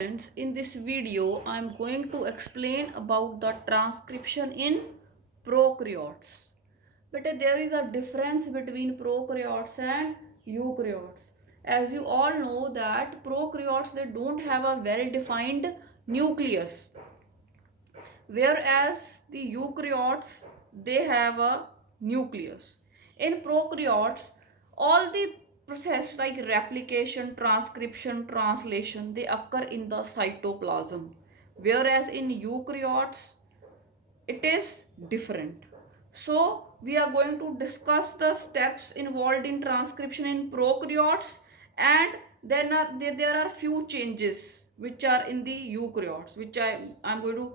Friends, in this video I am going to explain about the transcription in prokaryotes. But there is a difference between prokaryotes and eukaryotes. As you all know that prokaryotes, they don't have a well defined nucleus, whereas the eukaryotes, they have a nucleus. In prokaryotes, all the process like replication, transcription, translation, they occur in the cytoplasm, whereas in eukaryotes it is different. So we are going to discuss the steps involved in transcription in prokaryotes, and then there are few changes which are in the eukaryotes, which I'm going to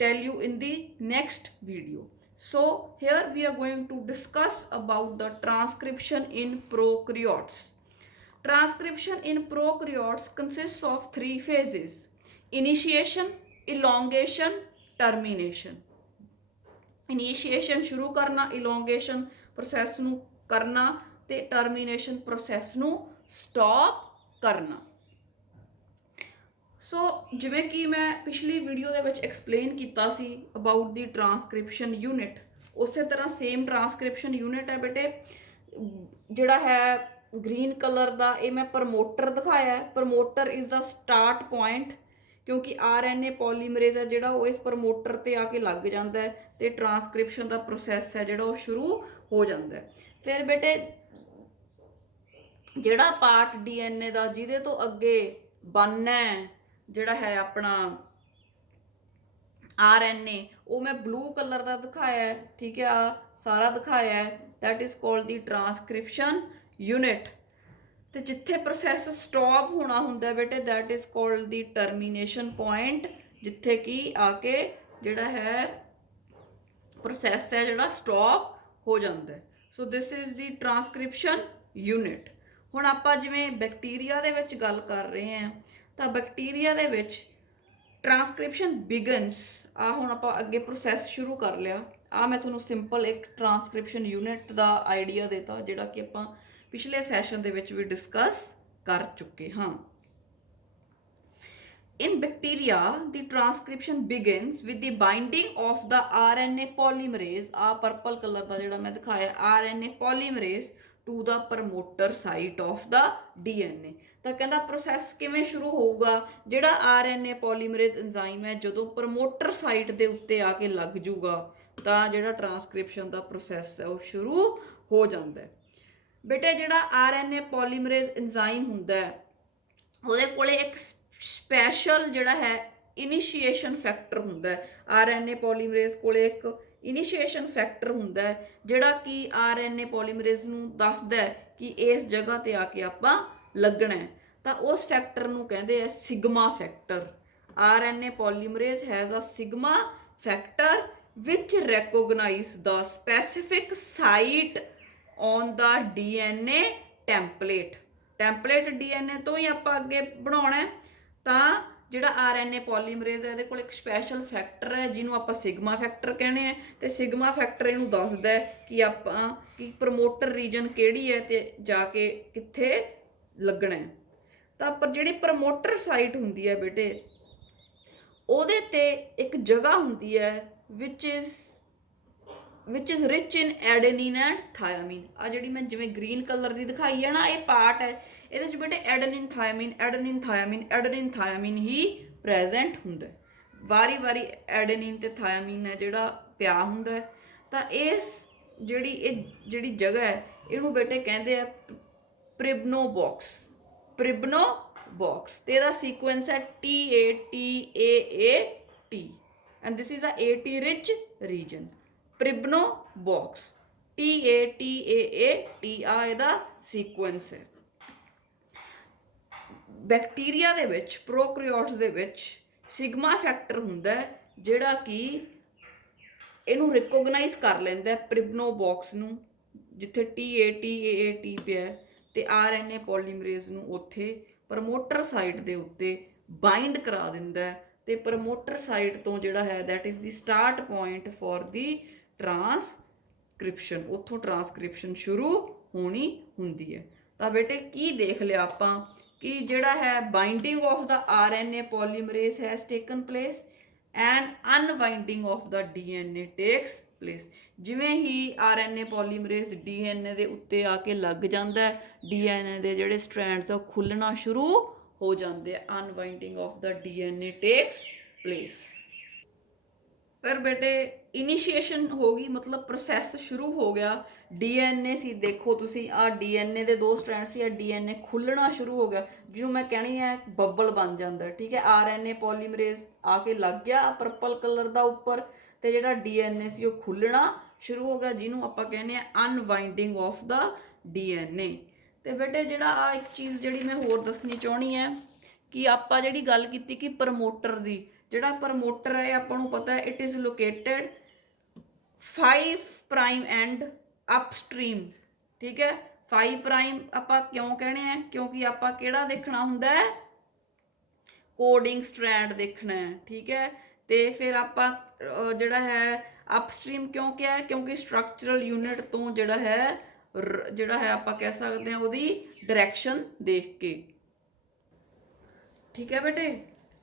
tell you in the next video. So here we are going to discuss about the transcription in prokaryotes. Transcription in prokaryotes consists of three phases: initiation, elongation, termination. ਇਨੀਸ਼ੀਏਸ਼ਨ ਸ਼ੁਰੂ ਕਰਨਾ, ਇਲੋਂਗੇਸ਼ਨ process ਨੂੰ ਕਰਨਾ ਤੇ termination process ਨੂੰ stop ਕਰਨਾ। ਸੋ ਜਿਵੇਂ ਕਿ ਮੈਂ ਪਿਛਲੀ ਵੀਡੀਓ ਦੇ ਵਿੱਚ ਐਕਸਪਲੇਨ ਕੀਤਾ ਸੀ ਅਬਾਊਟ ਦੀ ਟਰਾਂਸਕ੍ਰਿਪਸ਼ਨ ਯੂਨਿਟ, ਉਸੇ ਤਰ੍ਹਾਂ ਸੇਮ ਟਰਾਂਸਕ੍ਰਿਪਸ਼ਨ ਯੂਨਿਟ ਹੈ ਬੇਟੇ। ਜਿਹੜਾ ਹੈ ਗ੍ਰੀਨ ਕਲਰ ਦਾ, ਇਹ ਮੈਂ ਪ੍ਰਮੋਟਰ ਦਿਖਾਇਆ। Promoter is the start point, ਕਿਉਂਕਿ RNA ਪੋਲੀਮਰੇਜ਼ ਹੈ ਜਿਹੜਾ ਉਹ ਇਸ ਪ੍ਰਮੋਟਰ ਤੇ ਆ ਕੇ ਲੱਗ ਜਾਂਦਾ ਹੈ ਤੇ ਟਰਾਂਸਕ੍ਰਿਪਸ਼ਨ ਦਾ ਪ੍ਰੋਸੈਸ ਹੈ ਜਿਹੜਾ ਉਹ ਸ਼ੁਰੂ ਹੋ ਜਾਂਦਾ ਹੈ। ਫਿਰ ਬੇਟੇ ਜਿਹੜਾ ਪਾਰਟ DNA ਦਾ ਜਿਹਦੇ ਤੋਂ ਅੱਗੇ ਬਣਨਾ ਜਿਹੜਾ ਹੈ ਆਪਣਾ RNA, ਉਹ ਮੈਂ ਬਲੂ ਕਲਰ ਦਾ ਦਿਖਾਇਆ ਹੈ, ਠੀਕ ਹੈ, ਆ ਸਾਰਾ ਦਿਖਾਇਆ ਹੈ। That is called the transcription unit. ਤੇ ਜਿੱਥੇ ਪ੍ਰੋਸੈਸ ਸਟਾਪ ਹੋਣਾ ਹੁੰਦਾ ਬੇਟੇ, that is called the termination point, ਜਿੱਥੇ ਕਿ ਆ ਕੇ ਜਿਹੜਾ ਹੈ ਪ੍ਰੋਸੈਸ ਹੈ ਜਿਹੜਾ ਸਟਾਪ ਹੋ ਜਾਂਦਾ। So this is the transcription unit. ਹੁਣ ਆਪਾਂ ਜਿਵੇਂ ਬੈਕਟੀਰੀਆ ਦੇ ਵਿੱਚ ਗੱਲ ਕਰ ਰਹੇ ਹਾਂ, ਤਾਂ ਬੈਕਟੀਰੀਆ ਦੇ ਵਿੱਚ ਟਰਾਂਸਕ੍ਰਿਪਸ਼ਨ ਬਿਗਨਸ। ਆ ਹੁਣ ਆਪਾਂ ਅੱਗੇ ਪ੍ਰੋਸੈਸ ਸ਼ੁਰੂ ਕਰ ਲਿਆ। ਆ ਮੈਂ ਤੁਹਾਨੂੰ ਸਿੰਪਲ ਇੱਕ ਟਰਾਂਸਕ੍ਰਿਪਸ਼ਨ ਯੂਨਿਟ ਦਾ ਆਈਡੀਆ ਦਿੱਤਾ, ਜਿਹੜਾ ਕਿ ਆਪਾਂ ਪਿਛਲੇ ਸੈਸ਼ਨ ਦੇ ਵਿੱਚ ਵੀ ਡਿਸਕਸ ਕਰ ਚੁੱਕੇ ਹਾਂ। In bacteria, the transcription begins with the binding of the RNA polymerase, ਆ ਪਰਪਲ ਕਲਰ ਦਾ ਜਿਹੜਾ ਮੈਂ ਦਿਖਾਇਆ, RNA polymerase to the promoter site of the DNA। ਤਾਂ ਕਹਿੰਦਾ ਪ੍ਰੋਸੈਸ ਕਿਵੇਂ ਸ਼ੁਰੂ ਹੋਊਗਾ? ਜਿਹੜਾ RNA polymerase ਐਂਜ਼ਾਈਮ ਹੈ ਜਦੋਂ ਪ੍ਰਮੋਟਰ ਸਾਈਟ ਦੇ ਉੱਤੇ ਆ ਕੇ ਲੱਗ ਜੂਗਾ ਤਾਂ ਜਿਹੜਾ ਟਰਾਂਸਕ੍ਰਿਪਸ਼ਨ ਦਾ ਪ੍ਰੋਸੈਸ ਹੈ ਉਹ ਸ਼ੁਰੂ ਹੋ ਜਾਂਦਾ ਹੈ। ਬੇਟੇ ਜਿਹੜਾ RNA polymerase ਐਂਜ਼ਾਈਮ ਹੁੰਦਾ ਹੈ, ਉਹਦੇ ਕੋਲੇ ਇੱਕ ਸਪੈਸ਼ਲ ਜਿਹੜਾ ਹੈ ਇਨੀਸ਼ੀਏਸ਼ਨ ਫੈਕਟਰ ਹੁੰਦਾ ਹੈ। RNA polymerase ਕੋਲੇ ਇੱਕ ਇਨੀਸ਼ੀਏਸ਼ਨ ਫੈਕਟਰ ਹੁੰਦਾ ਹੈ ਜਿਹੜਾ ਕਿ RNA polymerase ਨੂੰ ਦੱਸਦਾ ਹੈ ਕਿ ਇਸ ਜਗ੍ਹਾ ਤੇ ਆ ਕੇ ਆਪਾਂ ਲੱਗਣਾ ਹੈ। ਤਾਂ ਉਸ ਫੈਕਟਰ ਨੂੰ ਕਹਿੰਦੇ ਆ sigma factor. RNA polymerase has a sigma factor which recognize the specific site on the DNA template। Template DNA ਤੋਂ ਹੀ ਆਪਾਂ ਅੱਗੇ ਬਣਾਉਣਾ ਹੈ। ਤਾਂ ਜਿਹੜਾ RNA polymerase ਹੈ ਇਹਦੇ ਕੋਲ ਇੱਕ ਸਪੈਸ਼ਲ ਫੈਕਟਰ ਹੈ ਜਿਹਨੂੰ ਆਪਾਂ ਸਿਗਮਾ ਫੈਕਟਰ ਕਹਿੰਦੇ ਆ, ਤੇ ਸਿਗਮਾ ਫੈਕਟਰ ਇਹਨੂੰ ਦੱਸਦਾ ਹੈ ਕਿ ਆਪਾਂ ਕਿ ਪ੍ਰਮੋਟਰ ਰੀਜਨ ਕਿਹੜੀ ਹੈ ਤੇ ਜਾ ਕੇ ਕਿੱਥੇ ਲੱਗਣਾ ਹੈ। ਤਾਂ ਪਰ ਜਿਹੜੀ ਪ੍ਰਮੋਟਰ ਸਾਈਟ ਹੁੰਦੀ ਹੈ ਬੇਟੇ, ਉਹਦੇ ਤੇ ਇੱਕ ਜਗ੍ਹਾ ਹੁੰਦੀ ਹੈ which is rich in adenine and thiamine। ਆ ਜਿਹੜੀ ਮੈਂ ਜਿਵੇਂ ਗ੍ਰੀਨ ਕਲਰ ਦੀ ਦਿਖਾਈ ਹੈ ਨਾ, ਇਹ ਪਾਰਟ ਹੈ, ਇਹਦੇ 'ਚ ਬੇਟੇ ਐਡੇਨਿਨ ਥਾਇਆਮੀਨ ਹੀ ਪ੍ਰੈਜ਼ੈਂਟ ਹੁੰਦਾ। ਵਾਰੀ ਐਡੇਨਿਨ ਤੇ ਥਾਇਆਮੀਨ ਹੈ ਜਿਹੜਾ ਪਿਆ ਹੁੰਦਾ। ਤਾਂ ਇਸ ਜਿਹੜੀ ਜਗ੍ਹਾ ਹੈ ਇਹਨੂੰ ਬੇਟੇ ਕਹਿੰਦੇ ਆ ਪ੍ਰਿਬਨੋ ਬਾਕਸ ਤੇ ਇਹਦਾ ਸੀਕੁਐਂਸ ਹੈ TATAAT and this is a AT rich region. Pribnow box TATAAT ਆ ਇਹਦਾ ਸੀਕੁਐਂਸ ਹੈ। ਬੈਕਟੀਰੀਆ ਦੇ ਵਿੱਚ, ਪ੍ਰੋਕੈਰੀਓਟਸ ਦੇ ਵਿੱਚ ਸਿਗਮਾ ਫੈਕਟਰ ਹੁੰਦਾ ਜਿਹੜਾ ਕਿ ਇਹਨੂੰ ਰਿਕੋਗਨਾਈਜ਼ ਕਰ ਲੈਂਦਾ ਪ੍ਰਿਬਨੋ ਬਾਕਸ ਨੂੰ, ਜਿੱਥੇ TATAAT ਪਿਆ, ਤੇ RNA polymerase ਨੂੰ ਉੱਥੇ ਪ੍ਰਮੋਟਰ ਸਾਈਟ ਦੇ ਉੱਤੇ ਬਾਈਂਡ ਕਰਾ ਦਿੰਦਾ ਤੇ ਪ੍ਰਮੋਟਰ ਸਾਈਟ ਤੋਂ ਜਿਹੜਾ ਹੈ that is the start point for the transcription. ਉੱਥੋਂ ਟਰਾਂਸਕ੍ਰਿਪਸ਼ਨ ਸ਼ੁਰੂ ਹੋਣੀ ਹੁੰਦੀ ਹੈ। ਤਾਂ ਬੇਟੇ ਕੀ ਦੇਖ ਲਿਆ ਆਪਾਂ कि जिहड़ा है binding of the RNA polymerase has taken place and unbinding of the DNA takes place. जिवें ही RNA पॉलीमरेज DNA ਦੇ ਉੱਤੇ ਆ ਕੇ ਲੱਗ ਜਾਂਦਾ ਹੈ, DNA ਦੇ ਜਿਹੜੇ ਸਟ੍ਰੈਂਡਸ ਆ ਖੁੱਲਣਾ ਸ਼ੁਰੂ ਹੋ ਜਾਂਦੇ ਆ। Unbinding of the DNA takes place. फिर बेटे इनिशिएशन होगी, मतलब प्रोसैस शुरू हो गया। DNA सी देखो तुसी आ DNA दे दो स्ट्रैंड सी, DNA खुलना शुरू हो गया, जो मैं कहनी है बबल बन जाता है। ठीक है, RNA पॉलीमरेज आके लग गया पर्पल कलर का उपर, तो जो DNA सी वो खुलना शुरू हो गया, जिन्होंने आप कहने अनवाइंडिंग ऑफ द DNA। तो बेटे जो एक चीज़ जी मैं होर दसनी चाहनी है कि आप जी गल की कि प्रमोटर की, ਜਿਹੜਾ ਪ੍ਰਮੋਟਰ ਹੈ ਆਪਾਂ ਨੂੰ ਪਤਾ ਹੈ it is located 5 prime and upstream. ਠੀਕ ਹੈ, 5 ਪ੍ਰਾਈਮ ਆਪਾਂ ਕਿਉਂ ਕਹਿੰਦੇ ਆ, ਕਿਉਂਕਿ ਆਪਾਂ ਕਿਹੜਾ ਦੇਖਣਾ ਹੁੰਦਾ ਹੈ, ਕੋਡਿੰਗ ਸਟ੍ਰੈਂਡ ਦੇਖਣਾ ਹੈ। ਠੀਕ ਹੈ, ਤੇ ਫਿਰ ਆਪਾਂ ਜਿਹੜਾ ਹੈ ਅਪਸਟ੍ਰੀਮ ਕਿਉਂ ਕਿਹਾ, ਕਿਉਂਕਿ ਸਟਰਕਚਰਲ ਯੂਨਿਟ ਤੋਂ ਜਿਹੜਾ ਹੈ ਆਪਾਂ ਕਹਿ ਸਕਦੇ ਹਾਂ ਉਹਦੀ ਡਾਇਰੈਕਸ਼ਨ ਦੇਖ ਕੇ। ठीक है बेटे,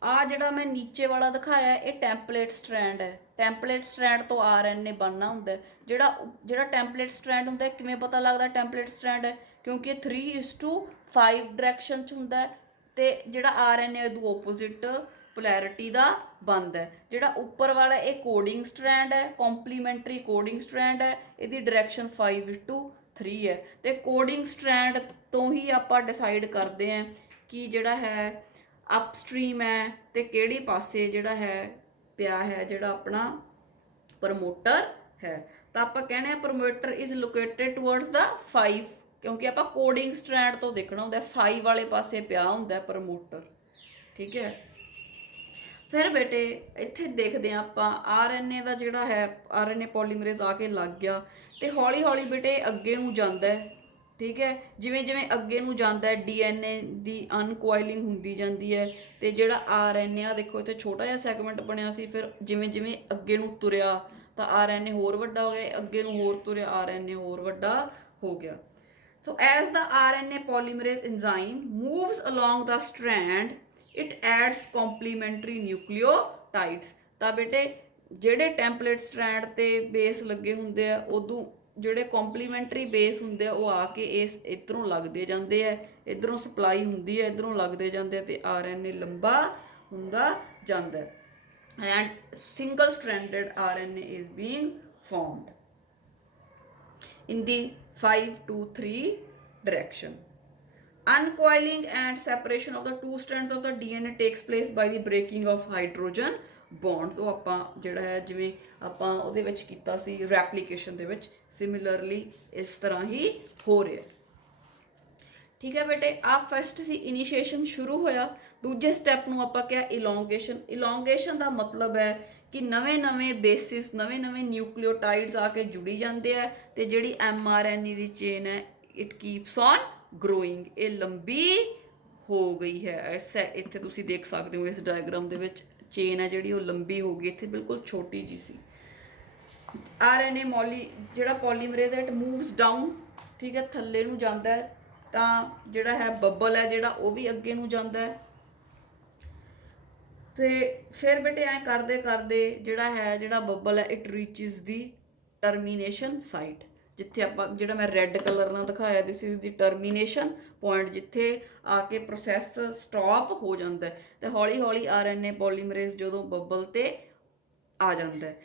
आ जिहड़ा मैं नीचे वाला दिखाया ये टैंपलेट स्ट्रैंड है। टैंपलेट स्ट्रैंड तो RNA बनना होंगे। जिहड़ा टैंपलेट स्ट्रैंड होंगे किवें पता लगता टैंपलेट स्ट्रैंड है, क्योंकि 3:5 डायरैक्शन च होंदा है, ते जिहड़ा RNA उहदू ओपोजिट पोलैरिटी का बनता है। जिहड़ा उपर वाला ये कोडिंग स्ट्रैंड है, कॉम्पलीमेंटरी कोडिंग स्ट्रैंड है, इहदी डायरैक्शन 5:3 है। तो कोडिंग स्ट्रैंड तो ही आप डिसाइड करते हैं कि जिहड़ा है अपस्ट्रीम है तो किहड़े पासे जिहड़ा है पिया है जिहड़ा अपना प्रमोटर है। तो आप कहने promoter is located towards the 5, क्योंकि आप कोडिंग स्ट्रैंड तो देखना होंगे 5 वाले पासे पिया होंगे प्रमोटर। ठीक है, फिर बेटे इत्थे देखते हैं आप RNA का जिहड़ा है RNA पॉलीमरेज आके लग गया तो हौली हौली बेटे अगे नूं जांदा है। ठीक है, जिमें जिमें अगे नूं जांदा है DNA की अनकोइलिंग होंदी जांदी है, तो जिहड़ा RNA आ देखो इत्थे छोटा जिहा सैगमेंट बनिया सी, फिर जिमें जिमें अगे नूं तुरिया तो RNA होर वड्डा हो गया, अगे नूं होर तुरिया RNA होर वड्डा हो गया। So as the RNA polymerase enzyme moves along the strand it adds complementary nucleotides. तो बेटे ਜਿਹੜੇ टैंपलेट स्ट्रैंड ते बेस लगे होंदे आ उदों ਜਿਹੜੇ ਕੰਪਲੀਮੈਂਟਰੀ ਬੇਸ ਹੁੰਦੇ ਆ ਉਹ ਆ ਕੇ ਇਸ ਇਧਰੋਂ ਲੱਗਦੇ ਜਾਂਦੇ ਆ, ਇਧਰੋਂ ਸਪਲਾਈ ਹੁੰਦੀ ਹੈ, ਇਧਰੋਂ ਲੱਗਦੇ ਜਾਂਦੇ ਆ, ਤੇ RNA ਲੰਬਾ ਹੁੰਦਾ ਜਾਂਦਾ ਹੈ and single stranded RNA is being formed in the 5:3 direction. Uncoiling and separation of the two strands of the DNA takes place by the breaking of hydrogen bonds। ਉਹ ਆਪਾਂ ਜਿਹੜਾ ਹੈ ਜਿਵੇਂ ਆਪਾਂ ਉਹਦੇ ਵਿੱਚ ਕੀਤਾ ਸੀ ਰੈਪਲੀਕੇਸ਼ਨ ਦੇ ਵਿੱਚ, ਸਿਮਿਲਰਲੀ ਇਸ ਤਰ੍ਹਾਂ ਹੀ ਹੋ ਰਿਹਾ। ਠੀਕ ਹੈ ਬੇਟੇ, ਆ ਫਸਟ ਸੀ ਇਨੀਸ਼ੀਏਸ਼ਨ ਸ਼ੁਰੂ ਹੋਇਆ। ਦੂਜੇ ਸਟੈਪ ਨੂੰ ਆਪਾਂ ਕਿਹਾ ਇਲੋਂਗੇਸ਼ਨ। ਇਲੋਂਗੇਸ਼ਨ ਦਾ ਮਤਲਬ ਹੈ ਕਿ ਨਵੇਂ ਬੇਸਿਸ ਨਵੇਂ ਨਿਊਕਲੀਓਟਾਈਡਸ ਆ ਕੇ ਜੁੜੀ ਜਾਂਦੇ ਆ, ਤੇ ਜਿਹੜੀ mRNA ਦੀ ਚੇਨ ਹੈ ਇਟ ਕੀਪਸ ਔਨ ਗਰੋਇੰਗ, ਇਹ ਲੰਬੀ ਹੋ ਗਈ ਹੈ। ਐਸਾ ਇੱਥੇ ਤੁਸੀਂ ਦੇਖ ਸਕਦੇ ਹੋ ਇਸ ਡਾਇਗਰਾਮ ਦੇ ਵਿੱਚ ਚੇਨ ਹੈ ਜਿਹੜੀ ਉਹ ਲੰਬੀ ਹੋ ਗਈ, ਇੱਥੇ ਬਿਲਕੁਲ ਛੋਟੀ ਜੀ ਸੀ। RNA ਜਿਹੜਾ ਪੋਲੀਮਰੇਜ਼ ਇਟ ਮੂਵਸ ਡਾਊਨ। ਠੀਕ ਹੈ, ਥੱਲੇ ਨੂੰ ਜਾਂਦਾ ਹੈ, ਤਾਂ ਜਿਹੜਾ ਹੈ ਬੱਬਲ ਹੈ ਜਿਹੜਾ ਉਹ ਵੀ ਅੱਗੇ ਨੂੰ ਜਾਂਦਾ ਹੈ। ਤੇ ਫਿਰ ਬੇਟੇ ਐਂ ਕਰਦੇ ਕਰਦੇ ਜਿਹੜਾ ਬੱਬਲ ਹੈ ਇਟ ਰੀਚਿਸ ਦੀ ਟਰਮੀਨੇਸ਼ਨ ਸਾਈਟ, ਜਿੱਥੇ ਆਪਾਂ ਜਿਹੜਾ ਮੈਂ ਰੈੱਡ ਕਲਰ ਨਾਲ ਦਿਖਾਇਆ ਦਿਸ ਇਜ਼ ਦੀ ਟਰਮੀਨੇਸ਼ਨ ਪੁਆਇੰਟ, ਜਿੱਥੇ ਆ ਕੇ ਪ੍ਰੋਸੈਸ ਸਟਾਪ ਹੋ ਜਾਂਦਾ ਹੈ। ਤੇ ਹੌਲੀ ਹੌਲੀ RNA ਪੋਲੀਮਰੇਜ਼ ਜਦੋਂ ਬੱਬਲ ਤੇ ਆ ਜਾਂਦਾ ਹੈ।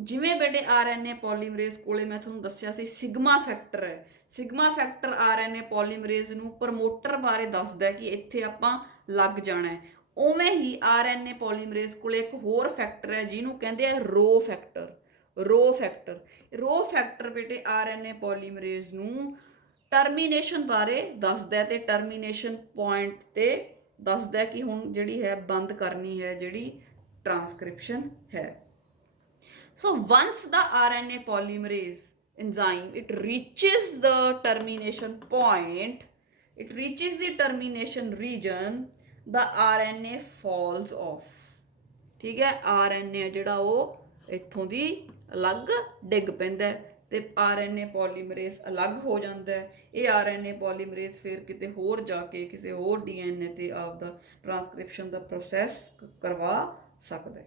ਜਿਵੇਂ ਬੇਟੇ RNA ਪੋਲੀਮਰੇਜ਼ ਕੋਲੇ ਮੈਂ ਤੁਹਾਨੂੰ ਦੱਸਿਆ ਸੀ ਸਿਗਮਾ ਫੈਕਟਰ ਹੈ, ਸਿਗਮਾ ਫੈਕਟਰ RNA ਪੋਲੀਮਰੇਜ਼ ਨੂੰ ਪ੍ਰਮੋਟਰ ਬਾਰੇ ਦੱਸਦਾ ਕਿ ਇੱਥੇ ਆਪਾਂ ਲੱਗ ਜਾਣਾ ਹੈ। ਉਵੇਂ ਹੀ RNA ਪੋਲੀਮਰੇਜ਼ ਕੋਲੇ ਇੱਕ ਹੋਰ ਫੈਕਟਰ ਹੈ ਜਿਹਨੂੰ ਕਹਿੰਦੇ ਆ ਰੋ ਫੈਕਟਰ। ਰੋ ਫੈਕਟਰ ਬੇਟੇ RNA ਪੋਲੀਮਰੇਜ਼ ਨੂੰ ਟਰਮੀਨੇਸ਼ਨ ਬਾਰੇ ਦੱਸਦਾ ਤੇ ਟਰਮੀਨੇਸ਼ਨ ਪੁਆਇੰਟ ਤੇ ਦੱਸਦਾ ਕਿ ਹੁਣ ਜਿਹੜੀ ਹੈ ਬੰਦ ਕਰਨੀ ਹੈ ਜਿਹੜੀ ਟ੍ਰਾਂਸਕ੍ਰਿਪਸ਼ਨ ਹੈ। So once the RNA polymerase enzyme it reaches the termination point, it reaches the termination region, the RNA falls off। ठीक है, RNA ਜਿਹੜਾ ਉਹ ਇੱਥੋਂ ਦੀ ਅਲੱਗ ਡਿੱਗ ਪੈਂਦਾ ਤੇ ਆਰਐਨਏ ਪੋਲੀਮਰੇਜ਼ ਅਲੱਗ ਹੋ ਜਾਂਦਾ ਹੈ। ਇਹ ਆਰਐਨਏ ਪੋਲੀਮਰੇਜ਼ ਫਿਰ ਕਿਤੇ ਹੋਰ ਜਾ ਕੇ ਕਿਸੇ ਹੋਰ ਡੀਐਨਏ ਤੇ ਆਪਦਾ ਟਰਾਂਸਕ੍ਰਿਪਸ਼ਨ ਦਾ ਪ੍ਰੋਸੈਸ ਕਰਵਾ ਸਕਦਾ ਹੈ।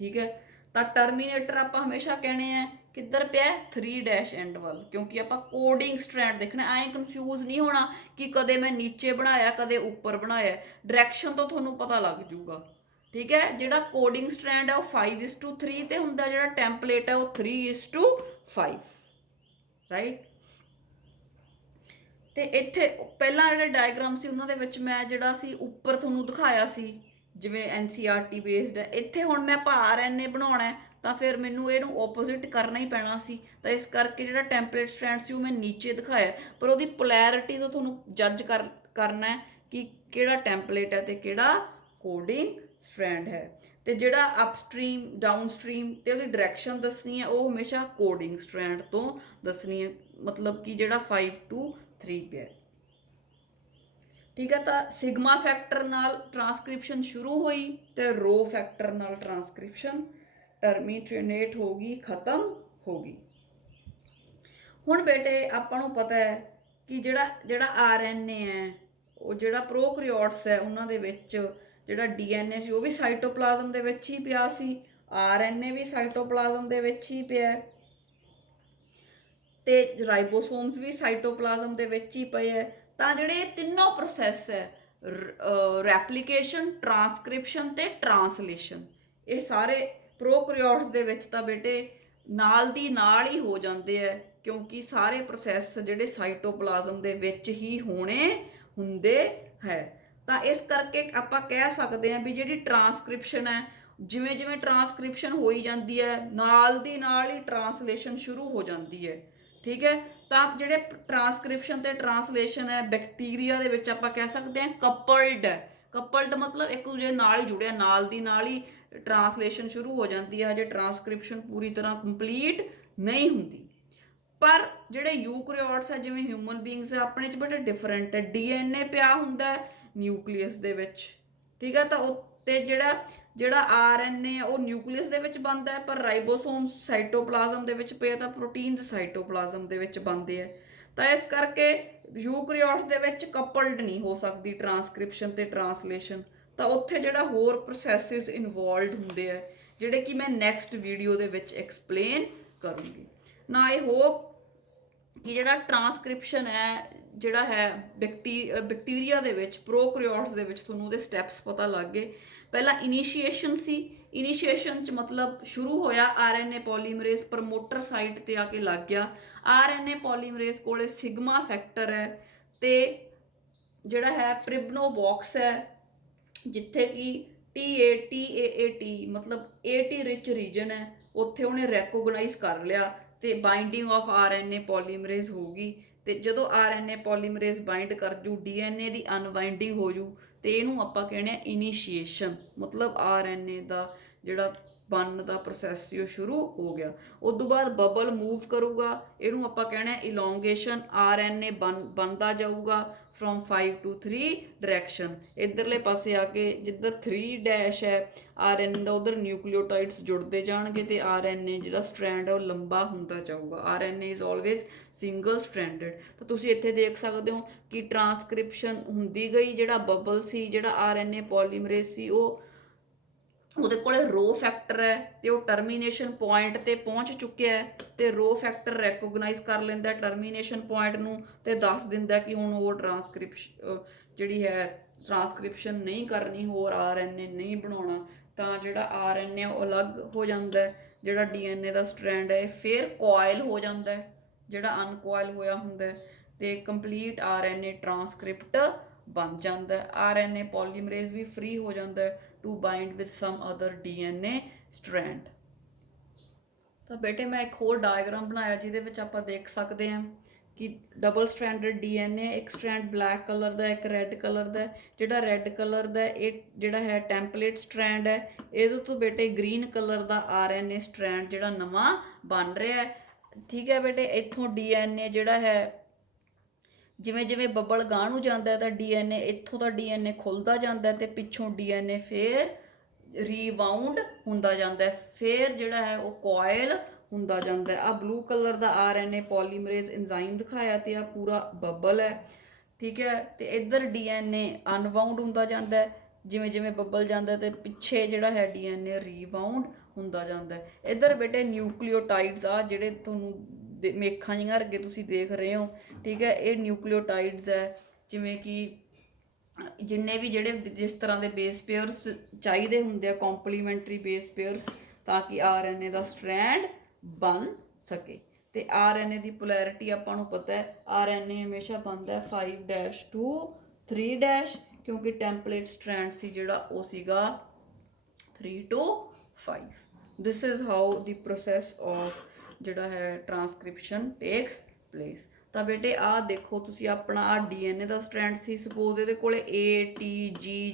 ਠੀਕ ਹੈ, ਤਾਂ ਟਰਮੀਨੇਟਰ ਆਪਾਂ ਹਮੇਸ਼ਾ ਕਹਿਣੇ ਆ ਕਿੱਧਰ ਪਿਆ 3' ਐਂਡ ਵੱਲ, ਕਿਉਂਕਿ ਆਪਾਂ ਕੋਡਿੰਗ ਸਟ੍ਰੈਂਡ ਦੇਖਣਾ। ਐਂ ਕਨਫਿਊਜ਼ ਨਹੀਂ ਹੋਣਾ ਕਿ ਕਦੇ ਮੈਂ ਨੀਚੇ ਬਣਾਇਆ ਕਦੇ ਉੱਪਰ ਬਣਾਇਆ, ਡਾਇਰੈਕਸ਼ਨ ਤੋਂ ਤੁਹਾਨੂੰ ਪਤਾ ਲੱਗ ਜੂਗਾ। ਠੀਕ ਹੈ, ਜਿਹੜਾ ਕੋਡਿੰਗ ਸਟ੍ਰੈਂਡ ਹੈ ਉਹ 5:3 ਤੇ ਹੁੰਦਾ, ਜਿਹੜਾ ਟੈਂਪਲੇਟ ਹੈ ਉਹ 3:5, ਰਾਈਟ। ਤੇ ਇੱਥੇ ਪਹਿਲਾਂ ਜਿਹੜੇ ਡਾਇਗਰਾਮ ਸੀ ਉਹਨਾਂ ਦੇ ਵਿੱਚ ਮੈਂ ਜਿਹੜਾ ਸੀ ਉੱਪਰ ਤੁਹਾਨੂੰ ਦਿਖਾਇਆ ਸੀ ਜਿਵੇਂ NCERT ਬੇਸਡ ਹੈ। ਇੱਥੇ ਹੁਣ ਮੈਂ ਆਪਾਂ RNA ਬਣਾਉਣਾ ਹੈ ਤਾਂ ਫਿਰ ਮੈਨੂੰ ਇਹਨੂੰ ਆਪੋਜ਼ਿਟ ਕਰਨਾ ਹੀ ਪੈਣਾ ਸੀ, ਤਾਂ ਇਸ ਕਰਕੇ ਜਿਹੜਾ ਟੈਂਪਲੇਟ ਸਟ੍ਰੈਂਡ ਸੀ ਉਹ ਮੈਂ ਨੀਚੇ ਦਿਖਾਇਆ, ਪਰ ਉਹਦੀ ਪੋਲੈਰਿਟੀ ਤੋਂ ਤੁਹਾਨੂੰ ਜੱਜ ਕਰਨਾ ਹੈ ਕਿ ਕਿਹੜਾ ਟੈਂਪਲੇਟ ਹੈ ਤੇ ਕਿਹੜਾ ਕੋਡਿੰਗ ਸਟ੍ਰੈਂਡ ਹੈ। ਤੇ ਜਿਹੜਾ ਅਪਸਟ੍ਰੀਮ ਡਾਊਨਸਟ੍ਰੀਮ ਤੇ ਉਹਦੀ ਡਾਇਰੈਕਸ਼ਨ ਦੱਸਣੀ ਹੈ ਉਹ ਹਮੇਸ਼ਾ ਕੋਡਿੰਗ ਸਟ੍ਰੈਂਡ ਤੋਂ ਦੱਸਣੀ ਹੈ, ਮਤਲਬ ਕਿ ਜਿਹੜਾ 5 to 3 ਪਿਆ। ਠੀਕ ਹੈ, ਤਾਂ ਸਿਗਮਾ ਫੈਕਟਰ ਨਾਲ ਟਰਾਂਸਕ੍ਰਿਪਸ਼ਨ ਸ਼ੁਰੂ ਹੋਈ ਤੇ ਰੋ ਫੈਕਟਰ ਨਾਲ ਟਰਾਂਸਕ੍ਰਿਪਸ਼ਨ ਟਰਮੀਨੇਟ ਹੋ ਗਈ, ਖਤਮ ਹੋ ਗਈ। ਹੁਣ ਬੇਟੇ ਆਪਾਂ ਨੂੰ ਪਤਾ ਹੈ ਕਿ ਜਿਹੜਾ RNA ਹੈ ਉਹ ਜਿਹੜਾ ਪ੍ਰੋਕੈਰੀਓਟਸ ਹੈ ਉਹਨਾਂ ਦੇ ਵਿੱਚ ਜਿਹੜਾ DNA ਸੀ ਉਹ ਵੀ ਸਾਈਟੋਪਲਾਜ਼ਮ ਦੇ ਵਿੱਚ ਹੀ ਪਿਆ ਸੀ, RNA ਵੀ ਸਾਈਟੋਪਲਾਜ਼ਮ ਦੇ ਵਿੱਚ ਹੀ ਪਿਆ, ਤੇ ਰਾਈਬੋਸੋਮਸ ਵੀ ਸਾਈਟੋਪਲਾਜ਼ਮ ਦੇ ਵਿੱਚ ਹੀ ਪਏ ਹੈ। ਤਾਂ ਜਿਹੜੇ ਤਿੰਨੋਂ ਪ੍ਰੋਸੈਸ ਹੈ ਰੈਪਲੀਕੇਸ਼ਨ, ਟਰਾਂਸਕ੍ਰਿਪਸ਼ਨ ਤੇ ਟਰਾਂਸਲੇਸ਼ਨ, ਇਹ ਸਾਰੇ ਪ੍ਰੋਕੈਰੀਓਟਸ ਦੇ ਵਿੱਚ ਤਾਂ ਬੇਟੇ ਨਾਲ ਦੀ ਨਾਲ ਹੀ ਹੋ ਜਾਂਦੇ ਹੈ, ਕਿਉਂਕਿ ਸਾਰੇ ਪ੍ਰੋਸੈਸ ਜਿਹੜੇ ਸਾਈਟੋਪਲਾਜ਼ਮ ਦੇ ਵਿੱਚ ਹੀ ਹੋਣੇ ਹੁੰਦੇ ਹੈ। ਤਾਂ ਇਸ ਕਰਕੇ ਆਪਾਂ ਕਹਿ ਸਕਦੇ ਹਾਂ ਵੀ ਜਿਹੜੀ ਟਰਾਂਸਕ੍ਰਿਪਸ਼ਨ ਹੈ, ਜਿਵੇਂ ਜਿਵੇਂ ਟਰਾਂਸਕ੍ਰਿਪਸ਼ਨ ਹੋਈ ਜਾਂਦੀ ਹੈ ਨਾਲ ਦੀ ਨਾਲ ਹੀ ਟਰਾਂਸਲੇਸ਼ਨ ਸ਼ੁਰੂ ਹੋ ਜਾਂਦੀ ਹੈ। ਠੀਕ ਹੈ, ਤਾਂ ਜਿਹੜੇ ਟਰਾਂਸਕ੍ਰਿਪਸ਼ਨ ਤੇ ਟਰਾਂਸਲੇਸ਼ਨ ਹੈ ਬੈਕਟੀਰੀਆ ਦੇ ਵਿੱਚ ਆਪਾਂ ਕਹਿ ਸਕਦੇ ਹਾਂ ਕਪਲਡ ਹੈ। ਕਪਲਡ ਮਤਲਬ ਇੱਕ ਦੂਜੇ ਨਾਲ ਹੀ ਜੁੜਿਆ, ਨਾਲ ਦੀ ਨਾਲ ਹੀ ਟਰਾਂਸਲੇਸ਼ਨ ਸ਼ੁਰੂ ਹੋ ਜਾਂਦੀ ਹੈ, ਜੇ ਟਰਾਂਸਕ੍ਰਿਪਸ਼ਨ ਪੂਰੀ ਤਰ੍ਹਾਂ ਕੰਪਲੀਟ ਨਹੀਂ ਹੁੰਦੀ। ਪਰ ਜਿਹੜੇ ਯੂਕੈਰੀਓਟਸ ਹੈ ਜਿਵੇਂ ਹਿਊਮਨ ਬੀਇੰਗਸ ਹੈ ਆਪਣੇ 'ਚ ਬੜੇ ਡਿਫਰੈਂਟ ਹੈ। DNA ਪਿਆ ਹੁੰਦਾ ਨਿਊਕਲੀਅਸ ਦੇ ਵਿੱਚ, ਠੀਕ ਹੈ, ਤਾਂ ਤੇ ਜਿਹੜਾ RNA ਹੈ ਉਹ ਨਿਊਕਲੀਅਸ ਦੇ ਵਿੱਚ ਬਣਦਾ ਹੈ, ਪਰ ਰਾਈਬੋਸੋਮਸ ਸਾਈਟੋਪਲਾਜ਼ਮ ਦੇ ਵਿੱਚ ਪਏ ਤਾਂ ਪ੍ਰੋਟੀਨਸ ਸਾਈਟੋਪਲਾਜ਼ਮ ਦੇ ਵਿੱਚ ਬਣਦੇ ਹੈ। ਤਾਂ ਇਸ ਕਰਕੇ ਯੂਕੈਰੀਓਟਸ ਦੇ ਵਿੱਚ ਕਪਲਡ ਨਹੀਂ ਹੋ ਸਕਦੀ ਟਰਾਂਸਕ੍ਰਿਪਸ਼ਨ ਤੇ ਟਰਾਂਸਲੇਸ਼ਨ, ਤਾਂ ਉੱਥੇ ਜਿਹੜਾ ਹੋਰ ਪ੍ਰੋਸੈਸਿਸ ਇਨਵੋਲਵਡ ਹੁੰਦੇ ਆ ਜਿਹੜੇ ਕਿ ਮੈਂ ਨੈਕਸਟ ਵੀਡੀਓ ਦੇ ਵਿੱਚ ਐਕਸਪਲੇਨ ਕਰੂੰਗੀ। ਨਾ ਆਈ ਹੋਪ ਕਿ ਜਿਹੜਾ ਟਰਾਂਸਕ੍ਰਿਪਸ਼ਨ ਹੈ ਜਿਹੜਾ ਹੈ ਬੈਕਟੀਰੀਆ ਦੇ ਵਿੱਚ ਪ੍ਰੋਕੈਰੀਓਟਸ ਦੇ ਵਿੱਚ ਤੁਹਾਨੂੰ ਉਹਦੇ ਸਟੈਪਸ ਪਤਾ ਲੱਗ ਗਏ। ਪਹਿਲਾਂ ਇਨੀਸ਼ੀਏਸ਼ਨ ਸੀ, ਇਨੀਸ਼ੀਏਸ਼ਨ 'ਚ ਮਤਲਬ ਸ਼ੁਰੂ ਹੋਇਆ RNA ਪੋਲੀਮਰੇਜ਼ ਪ੍ਰਮੋਟਰ ਸਾਈਟ ਤੇ ਆ ਕੇ ਲੱਗ ਗਿਆ। RNA ਪੋਲੀਮਰੇਜ਼ ਕੋਲੇ ਸਿਗਮਾ ਫੈਕਟਰ ਹੈ ਤੇ ਜਿਹੜਾ ਹੈ ਪ੍ਰਿਬਨੋਬੌਕਸ ਹੈ ਜਿੱਥੇ ਕਿ TAT ਮਤਲਬ AT ਰਿਚ ਰੀਜਨ ਹੈ, ਉੱਥੇ ਉਹਨੇ ਰੈਕੋਗਨਾਈਜ਼ ਕਰ ਲਿਆ ਤੇ ਬਾਈਂਡਿੰਗ ਆਫ RNA ਪੋਲੀਮਰੇਜ਼ ਹੋਊਗੀ। ਤੇ ਜਦੋਂ RNA ਪੋਲੀਮਰੇਜ਼ ਬਾਈਂਡ ਕਰ ਜੂ DNA ਦੀ ਅਨਬਾਈਂਡਿੰਗ ਹੋ ਜੂ ਤੇ ਇਹਨੂੰ ਆਪਾਂ ਕਹਿੰਦੇ ਆ ਇਨੀਸ਼ੀਏਸ਼ਨ, ਮਤਲਬ RNA ਦਾ ਜਿਹੜਾ ਬਣਨ ਦਾ ਪ੍ਰੋਸੈਸ ਸੀ ਉਹ ਸ਼ੁਰੂ ਹੋ ਗਿਆ। ਉਸ ਤੋਂ ਬਾਅਦ ਬਬਲ ਮੂਵ ਕਰੂਗਾ, ਇਹਨੂੰ ਆਪਾਂ ਕਹਿਣਾ ਇਲੋਂਗੇਸ਼ਨ। RNA ਬਣਦਾ ਜਾਊਗਾ ਫਰੋਮ 5 to 3 ਡਾਇਰੈਕਸ਼ਨ। ਇੱਧਰਲੇ ਪਾਸੇ ਆ ਕੇ ਜਿੱਧਰ 3' ਹੈ RNA ਦਾ ਉਧਰ ਨਿਊਕਲੀਓਟਾਈਡਸ ਜੁੜਦੇ ਜਾਣਗੇ ਤੇ RNA ਜਿਹੜਾ ਸਟ੍ਰੈਂਡ ਹੈ ਉਹ ਲੰਬਾ ਹੁੰਦਾ ਜਾਊਗਾ। RNA is always single stranded. ਤਾਂ ਤੁਸੀਂ ਇੱਥੇ ਦੇਖ ਸਕਦੇ ਹੋ ਕਿ ਟਰਾਂਸਕ੍ਰਿਪਸ਼ਨ ਹੁੰਦੀ ਗਈ, ਜਿਹੜਾ ਬਬਲ ਸੀ ਜਿਹੜਾ RNA ਪੋਲੀਮਰੇਜ਼ ਸੀ ਉਹਦੇ ਕੋਲੇ ਰੋ ਫੈਕਟਰ ਹੈ ਤੇ ਉਹ ਟਰਮੀਨੇਸ਼ਨ ਪੁਆਇੰਟ ਤੇ ਪਹੁੰਚ ਚੁੱਕਿਆ ਹੈ ਤੇ ਰੋ ਫੈਕਟਰ ਰੈਕੋਗਨਾਈਜ਼ ਕਰ ਲੈਂਦਾ ਟਰਮੀਨੇਸ਼ਨ ਪੁਆਇੰਟ ਨੂੰ ਤੇ ਦੱਸ ਦਿੰਦਾ ਕਿ ਹੁਣ ਉਹ ਜਿਹੜੀ ਹੈ ਟਰਾਂਸਕ੍ਰਿਪਸ਼ਨ ਨਹੀਂ ਕਰਨੀ, ਹੋਰ RNA ਨਹੀਂ ਬਣਾਉਣਾ। ਤਾਂ ਜਿਹੜਾ RNA ਉਹ ਅਲੱਗ ਹੋ ਜਾਂਦਾ, ਜਿਹੜਾ DNA ਦਾ ਸਟ੍ਰੈਂਡ ਹੈ ਫਿਰ ਕੋਇਲ ਹੋ ਜਾਂਦਾ ਜਿਹੜਾ ਅਨਕੋਇਲ ਹੋਇਆ ਹੁੰਦਾ ਤੇ ਕੰਪਲੀਟ RNA ਟਰਾਂਸਕ੍ਰਿਪਟ ਬਣ ਜਾਂਦਾ। RNA ਪੋਲੀਮਰੇਜ਼ ਵੀ ਫ੍ਰੀ ਹੋ ਜਾਂਦਾ to bind with some other DNA strand. ਤਾਂ ਬੇਟੇ ਮੈਂ ਇੱਕ ਹੋਰ ਡਾਇਗਰਾਮ ਬਣਾਇਆ ਜਿਹਦੇ ਵਿੱਚ ਆਪਾਂ ਦੇਖ ਸਕਦੇ ਹਾਂ ਕਿ ਡਬਲ ਸਟ੍ਰੈਂਡਡ DNA, ਇੱਕ ਸਟ੍ਰੈਂਡ ਬਲੈਕ ਕਲਰ ਦਾ ਇੱਕ ਰੈੱਡ ਕਲਰ ਦਾ। ਜਿਹੜਾ ਰੈੱਡ ਕਲਰ ਦਾ ਇਹ ਜਿਹੜਾ ਹੈ ਟੈਂਪਲੇਟ ਸਟ੍ਰੈਂਡ ਹੈ, ਇਹਦੇ ਤੋਂ ਬੇਟੇ ਗ੍ਰੀਨ ਕਲਰ ਦਾ RNA ਸਟ੍ਰੈਂਡ ਜਿਹੜਾ ਨਵਾਂ ਬਣ ਰਿਹਾ ਹੈ। ਠੀਕ ਹੈ ਬੇਟੇ, ਇੱਥੋਂ DNA ਜਿਹੜਾ ਹੈ ਜਿਵੇਂ ਜਿਵੇਂ ਬੱਬਲ ਗਾਂਹ ਨੂੰ ਜਾਂਦਾ ਤਾਂ DNA ਇੱਥੋਂ ਦਾ DNA ਖੁੱਲ੍ਹਦਾ ਜਾਂਦਾ ਤੇ ਪਿੱਛੋਂ DNA ਫਿਰ ਰੀਬਾਊਂਡ ਹੁੰਦਾ ਜਾਂਦਾ, ਫਿਰ ਜਿਹੜਾ ਹੈ ਉਹ ਕੋਇਲ ਹੁੰਦਾ ਜਾਂਦਾ ਹੈ। ਆ ਬਲੂ ਕਲਰ ਦਾ ਆਰਐਨਏ ਪੋਲੀਮਰੇਜ਼ ਐਂਜ਼ਾਈਮ ਦਿਖਾਇਆ ਤੇ ਆ ਪੂਰਾ ਬਬਲ ਹੈ, ਠੀਕ ਹੈ। ਤੇ ਇੱਧਰ ਡੀਐਨਏ ਅਨਵਾਊਂਡ ਹੁੰਦਾ ਜਾਂਦਾ ਹੈ, ਜਿਵੇਂ ਜਿਵੇਂ ਬੱਬਲ ਜਾਂਦਾ ਤੇ ਪਿੱਛੇ ਜਿਹੜਾ ਹੈ ਡੀਐਨਏ ਰੀਵਾਊਂਡ ਹੁੰਦਾ ਜਾਂਦਾ ਹੈ। ਇੱਧਰ ਬੇਟੇ ਨਿਊਕਲੀਓਟਾਈਡਸ ਆ ਜਿਹੜੇ ਤੁਹਾਨੂੰ ਮੇਖਾਂ ਜਿਹੀਆਂ ਅੱਗੇ ਤੁਸੀਂ ਦੇਖ ਰਹੇ ਹੋ, ਠੀਕ ਹੈ। ਇਹ ਨਿਊਕਲੀਓਟਾਈਡਸ ਹੈ, ਜਿਵੇਂ ਕਿ ਜਿੰਨੇ ਵੀ ਜਿਹੜੇ ਜਿਸ ਤਰ੍ਹਾਂ ਦੇ ਬੇਸ ਪੇਅਰਸ ਚਾਹੀਦੇ ਹੁੰਦੇ ਆ, ਕੰਪਲੀਮੈਂਟਰੀ ਬੇਸ ਪੇਅਰਸ, ਤਾਂ ਕਿ ਆਰਐਨਏ ਦਾ ਸਟ੍ਰੈਂਡ ਬਣ ਸਕੇ। ਤੇ ਆਰਐਨਏ ਦੀ ਪੋਲੈਰਿਟੀ ਆਪਾਂ ਨੂੰ ਪਤਾ ਹੈ, ਆਰਐਨਏ ਹਮੇਸ਼ਾ ਬਣਦਾ 5' to 3', ਕਿਉਂਕਿ ਟੈਂਪਲੇਟ ਸਟ੍ਰੈਂਡ ਸੀ ਜਿਹੜਾ ਉਹ ਸੀਗਾ 3 to 5। This is how the process of ਜਿਹੜਾ ਹੈ ਟਰਾਂਸਕ੍ਰਿਪਸ਼ਨ ਟੇਕਸ ਪਲੇਸ। ਤਾਂ ਬੇਟੇ ਆਹ ਦੇਖੋ ਤੁਸੀਂ, ਆਪਣਾ ਆਹ ਡੀਐਨਏ ਦਾ ਸਟ੍ਰੈਂਡ ਸੀ, ਸਪੋਜ਼ ਇਹਦੇ ਕੋਲੇ ATGGCAC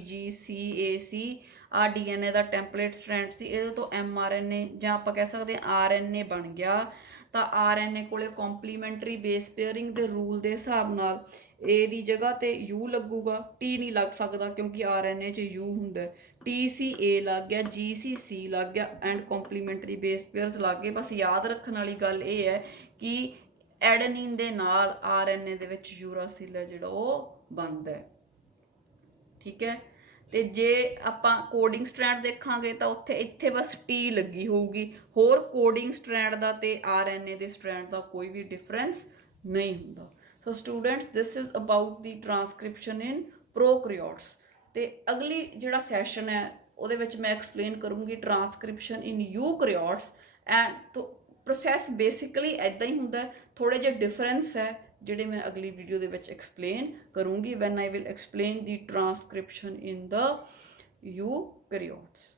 ਆਹ ਡੀਐਨਏ ਦਾ ਟੈਂਪਲੇਟ ਸਟ੍ਰੈਂਡ ਸੀ, ਇਹਦੇ ਤੋਂ mRNA ਜਾਂ ਆਪਾਂ ਕਹਿ ਸਕਦੇ ਹਾਂ ਆਰਐਨਏ ਬਣ ਗਿਆ। ਤਾਂ ਆਰਐਨਏ ਕੋਲੇ ਕੰਪਲੀਮੈਂਟਰੀ ਬੇਸ ਪੇਅਰਿੰਗ ਦੇ ਰੂਲ ਦੇ ਹਿਸਾਬ ਨਾਲ ਏ ਦੀ ਜਗ੍ਹਾ ਤੇ ਯੂ ਲੱਗੂਗਾ, ਟੀ ਨਹੀਂ ਲੱਗ ਸਕਦਾ ਕਿਉਂਕਿ ਆਰਐਨਏ 'ਚ ਯੂ ਹੁੰਦਾ। TCA ਲੱਗ ਗਿਆ, GCC ਲੱਗ ਗਿਆ ਐਂਡ ਕੰਪਲੀਮੈਂਟਰੀ ਬੇਸ ਪੇਅਰਸ ਲੱਗ ਗਏ। ਬਸ ਯਾਦ ਰੱਖਣ ਵਾਲੀ ਗੱਲ ਇਹ ਹੈ ਕਿ ਐਡਨਿਨ ਦੇ ਨਾਲ ਆਰਐਨਏ ਦੇ ਵਿੱਚ ਯੂਰਾਸਿਲ ਹੈ ਜਿਹੜਾ ਉਹ ਬਣਦਾ ਹੈ, ਠੀਕ ਹੈ। ਤੇ ਜੇ ਆਪਾਂ ਕੋਡਿੰਗ ਸਟ੍ਰੈਂਡ ਦੇਖਾਂਗੇ ਤਾਂ ਉੱਥੇ ਇੱਥੇ ਬਸ ਟੀ ਲੱਗੀ ਹੋਊਗੀ, ਹੋਰ ਕੋਡਿੰਗ ਸਟ੍ਰੈਂਡ ਦਾ ਤੇ ਆਰਐਨਏ ਦੇ ਸਟ੍ਰੈਂਡ ਦਾ ਕੋਈ ਵੀ ਡਿਫਰੈਂਸ ਨਹੀਂ ਹੁੰਦਾ। So students this is about the transcription in prokaryotes. ਤੇ ਅਗਲੀ ਜਿਹੜਾ ਸੈਸ਼ਨ ਹੈ ਉਹਦੇ ਵਿੱਚ ਮੈਂ ਐਕਸਪਲੇਨ ਕਰੂੰਗੀ transcription in eukaryotes and process basically ਇੱਦਾਂ ਹੀ ਹੁੰਦਾ, ਥੋੜ੍ਹੇ ਜਿਹੇ ਡਿਫਰੈਂਸ ਹੈ ਜਿਹੜੇ ਮੈਂ ਅਗਲੀ ਵੀਡੀਓ ਦੇ ਵਿੱਚ ਐਕਸਪਲੇਨ ਕਰੂੰਗੀ van I will explain the transcription in the ਯੂਕੈਰੀਓਟਸ।